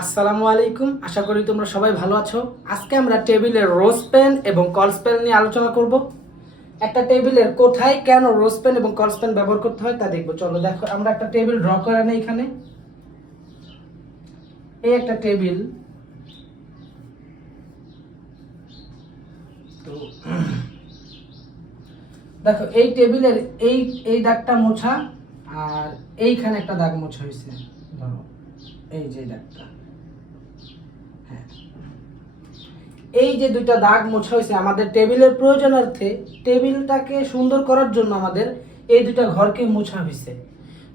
আসসালামু আলাইকুম, আশা করি তোমরা সবাই ভালো আছো। আজকে আমরা টেবিলের রোজ পেন এবং কলস পেন নিয়ে আলোচনা করব। একটা টেবিলের কোথায় কেন রোজ পেন এবং কলস পেন ব্যবহার করতে হয় তা দেখবো। চলো দেখো, আমরা একটা টেবিল ড্র করে নেই। এখানে এই একটা টেবিল, তো দেখো এই টেবিলের এই এই দাগটা মোছা, আর এইখানে একটা দাগ মোছা হয়েছে। ধরো এই যে দাগটা, হ্যাঁ, এই যে দুইটা দাগ মোছা হয়েছে আমাদের টেবিলের প্রয়োজনার্থে, টেবিলটাকে সুন্দর করার জন্য আমাদের এই দুইটা ঘরকে মোছা হয়েছে।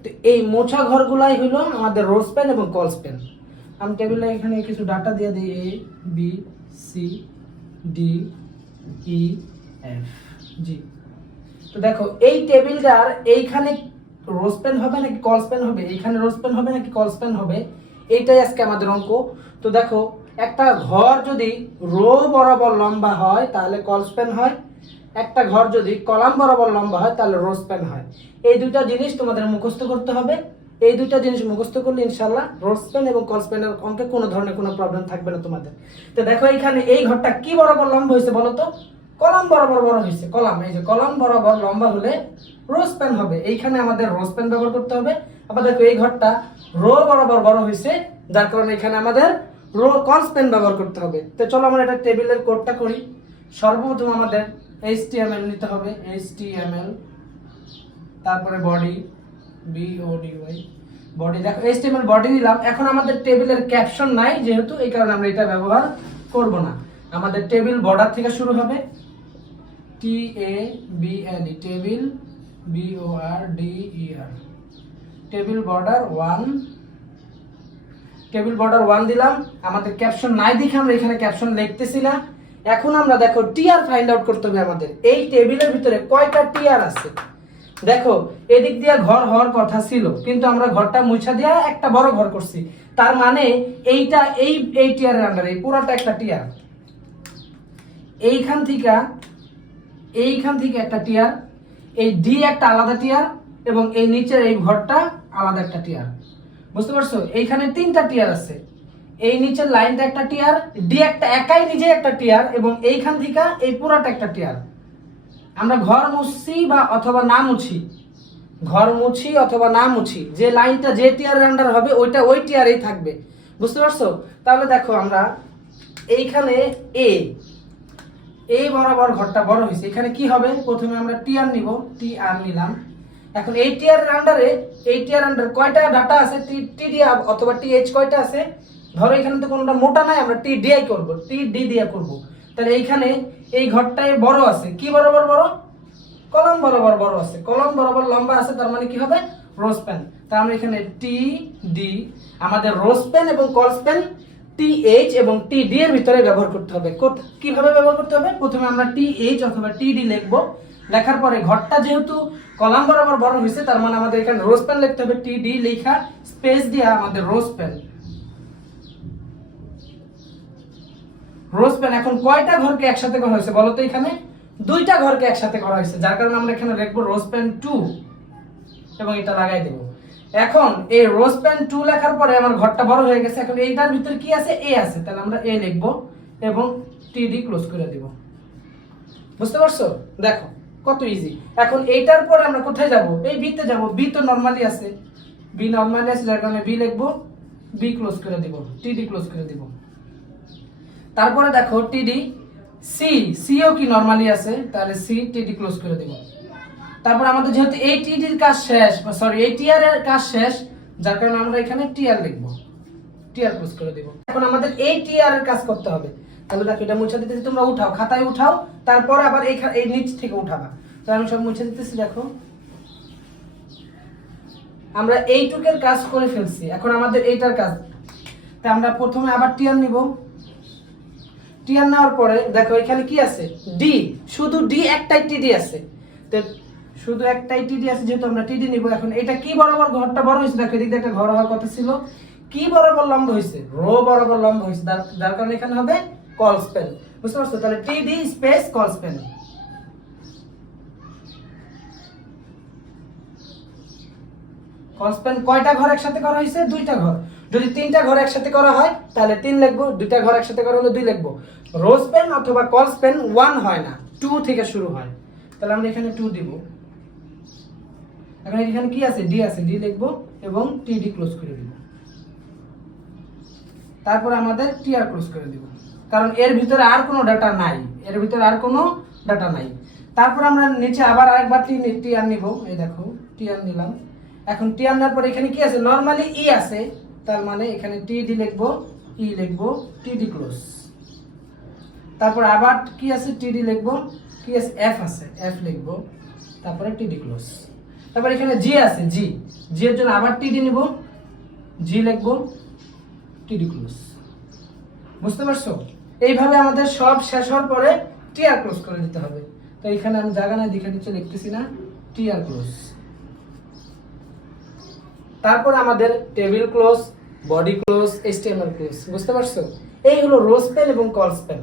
তো এই মোছা ঘরগুলাই হলো আমাদের রোজ পেন এবং কলস পেন। আমি টেবিলে এখানে কিছু ডাটা দিয়ে দিই, A B C D E F G. তো দেখো এই টেবিলটার এইখানে রোজ পেন হবে নাকি কলস পেন হবে, এইখানে রোজ পেন হবে নাকি কলস পেন হবে, এইটাই আজকে আমাদের অঙ্ক। তো দেখো, একটা ঘর যদি রো বরাবর লম্বা হয় তাহলে কলস পেন হয়, একটা ঘর যদি কলাম বরাবর লম্বা হয় তাহলে রোজ পেন হয়। এই দুইটা জিনিস তোমাদের মুখস্থ করতে হবে। এই দুইটা জিনিস মুখস্থ করলে ইনশাল্লাহ রোজ পেন এবং কলস পেনের অঙ্কে কোনো ধরনের কোনো প্রবলেম থাকবে না তোমাদের। তো দেখো এইখানে এই ঘরটা কি বরাবর লম্বা হয়েছে বলো তো? কলাম বরাবর বড় হয়েছে। কলাম, এই যে কলাম বরাবর লম্বা হলে রোজ পেন হবে, এইখানে আমাদের রোজ পেন ব্যবহার করতে হবে। আবার দেখো এই ঘরটা রো বরাবর বড় হয়েছে, যার কারণে এখানে আমাদের রো কলস পেন ব্যবহার করতে হবে। তো চলো আমরা এটা টেবিলের কোডটা করি। সর্বপ্রথম আমাদের HTML নিতে হবে, HTML, তারপরে বডি, BODY বডি। দেখো HTML বডি নিলাম। এখন আমাদের টেবিলের ক্যাপশন নাই যেহেতু, এই কারণে আমরা এটা ব্যবহার করব না। আমাদের টেবিল বর্ডার থেকে শুরু হবে, TABLE, table, BORDER, table border 1, table border 1 দিলাম। আমাদের ক্যাপশন নাই দেখে আমরা এখানে ক্যাপশন লিখতেছি না। এখন আমরা দেখো টিআর ফাইন্ড আউট করতে হবে আমাদের। এই টেবিলের ভিতরে কয়টা টিআর আছে? দেখো এদিক দিয়ে ঘর হওয়ার কথা ছিল, কিন্তু আমরা ঘরটা মুছা দিয়া একটা বড় ঘর করছি। তার মানে এইটা এই টিআরের আন্ডারে, এই পুরাটা একটা টিআর। এইখান থেকে একটা টিয়ার, এই ডি একটা আলাদা টিয়ার, এবং এই নিচের এই ঘরটা আলাদা একটা টিয়ার। বুঝতে পারছো? এইখানে তিনটা টিয়ার আছে। এই নিচের লাইনটা একটা টিয়ার, ডি একটা একাই নিজে একটা টিয়ার, এবং এইখান থেকে এই পুরাটা একটা টিয়ার। আমরা ঘর মুছছি বা অথবা না মুছি, ঘর মুছি অথবা না মুছি, যে লাইনটা যে টিয়ারের আন্ডার হবে ওইটা ওই টিয়ারেই থাকবে। বুঝতে পারছো? তাহলে দেখো আমরা এইখানে এই বরাবর ঘরটা বড় হয়েছে, এখানে কি হবে? প্রথমে আমরা টিআর নিব, টিআর নিলাম। এখন এই টিআর আন্ডারে, এই টিআর আন্ডার কয়টা ডাটা আছে? টিডি অথবা টিএইচ কয়টা আছে? ধরো এখানে তো কোনোটা মোটা নাই, আমরা টিডিআই করব, টিডি দিয়ে করব। তাহলে এইখানে এই ঘরটায় বড় আছে, কি বরাবর বড়? কলাম বরাবর বড় আছে, কলাম বরাবর লম্বা আছে, তার মানে কি হবে? রোজ পেন। তার আমরা এখানে টিডি, আমাদের রোজ পেন এবং কলস পেন TH এবং TD এর ভিতরে ব্যবহার করতে হবে। কিভাবে ব্যবহার করতে হবে? প্রথমে আমরা TH অথবা TD লিখব। লেখার পরে ঘরটা যেহেতু কলাম বরাবর বড় হয়েছে, তার মানে আমাদের এখানে রোজ পেন লিখতে হবে। TD লেখা স্পেস দিয়ে আমাদের রোজ পেন। রোজ পেন এখন কয়টা ঘরকে একসাথে করা হয়েছে বলো তো? এখানে দুইটা ঘরকে একসাথে করা হয়েছে, যার কারণে আমরা এখানে লিখবো রোজ পেন 2 এবং এটা লাগাই দেব। এখন এই রোজ পেন 2 লেখার পরে আমার ঘরটা বড় হয়ে গেছে। এখন এইটার ভিতরে কি আছে? এ আছে, তাহলে আমরা এ লিখব এবং টিডি ক্লোজ করে দেব। বুঝতে পারছো? দেখো কত ইজি। এখন এইটার পরে আমরা কোথায় যাব? এই বি তে যাব। বি তো নরমালি আছে, বি নরমালি আছে, যার কারণে বি লিখব, বি ক্লোজ করে দেব, টিডি ক্লোজ করে দেব। তারপরে দেখো টিডি, সিও কি নরমালি আছে, তাহলে সি, টিডি ক্লোজ করে দেব। তারপর আমাদের যেহেতু এই টিডির কাজ শেষ, সরি এই টিআর এর কাজ শেষ, যার কারণে আমরা এখানে টিআর লিখব, টিআর ক্লোজ করে দেব। এখন আমাদের এই টিআর এর কাজ করতে হবে। তাহলে দেখো এটা মুছে দিতেছি, তোমরা উঠাও, খাতায় উঠাও, তারপর আবার এই নিচ থেকে উঠাবা। তো আমি সব মুছে দিতেছি। দেখো আমরা এইটুকের কাজ করে ফেলছি, এখন আমাদের এইটার কাজ। তা আমরা প্রথমে আবার টিআর নিব। টিআর নেওয়ার পরে দেখো এখানে কি আছে? ডি, শুধু ডি একটাই টিডি আছে। তো শুধু একটাই টিডি আছে, যেহেতু আমরা টিডি নিব। এখন এটা কি বরাবর ঘরটা বড় হয়েছে? দেখো এদিকে একটা ঘর হওয়ার কথা ছিল, কি বরাবর লম্বা হয়েছে? রো বরাবর লম্বা হয়েছে, যার কারণে এখানে হবে কলস পেন। বুঝতে পারছো? তাহলে টিডি স্পেস কলস পেন। কলস পেন কয়টা ঘর একসাথে করা হয়েছে? দুইটা ঘর। যদি 3টা ঘর একসাথে করা হয় তাহলে 3 লিখবো, 2টা ঘর একসাথে করা হলে 2 লিখবো। রোজ পেন অথবা কলস পেন 1 হয় না, 2 থেকে শুরু হয়। তাহলে আমরা এখানে 2 দিব। এখন এখানে কি আছে, ডি আছে, ডি লিখবো এবং টিডি ক্লোজ করে দিব। তারপর আমাদের টিআর ক্লোজ করে দিব, কারণ এর ভিতরে আর কোনো ডাটা নাই, এর ভিতরে আর কোনো ডাটা নাই। তারপর আমরা নিচে আবার আরেকবার টিআর নিব, এই দেখো টিআর নিলাম। এখন টিআর নেওয়ার পর এখানে কি আছে, নরমালি ই আছে, তার মানে এখানে টিডি লিখবো, ই লিখবো, টিডি ক্লোজ। তারপর আবার কি আছে, টিডি লিখবো, কি আছে, এফ আছে, এফ লিখবো, তারপরে টিডি ক্লোজ। তারপর এখানে জি আছে, জি, জি এর জন্য আবার টিডি নিব, জি লিখবো, টিডি ক্লোজ। বুঝতে পারছো? এইভাবে আমাদের সব শেষ হওয়ার পরে টিআর ক্লোজ করে দিতে হবে। তো এখানে আমি জায়গা নাই দেখে দিচ্ছি, লিখতেছি না, টিআর ক্লোজ। তারপর আমাদের table close, body close, HTML close. বুঝতে পারছো? এই হলো রোজ পেন এবং কলস পেন।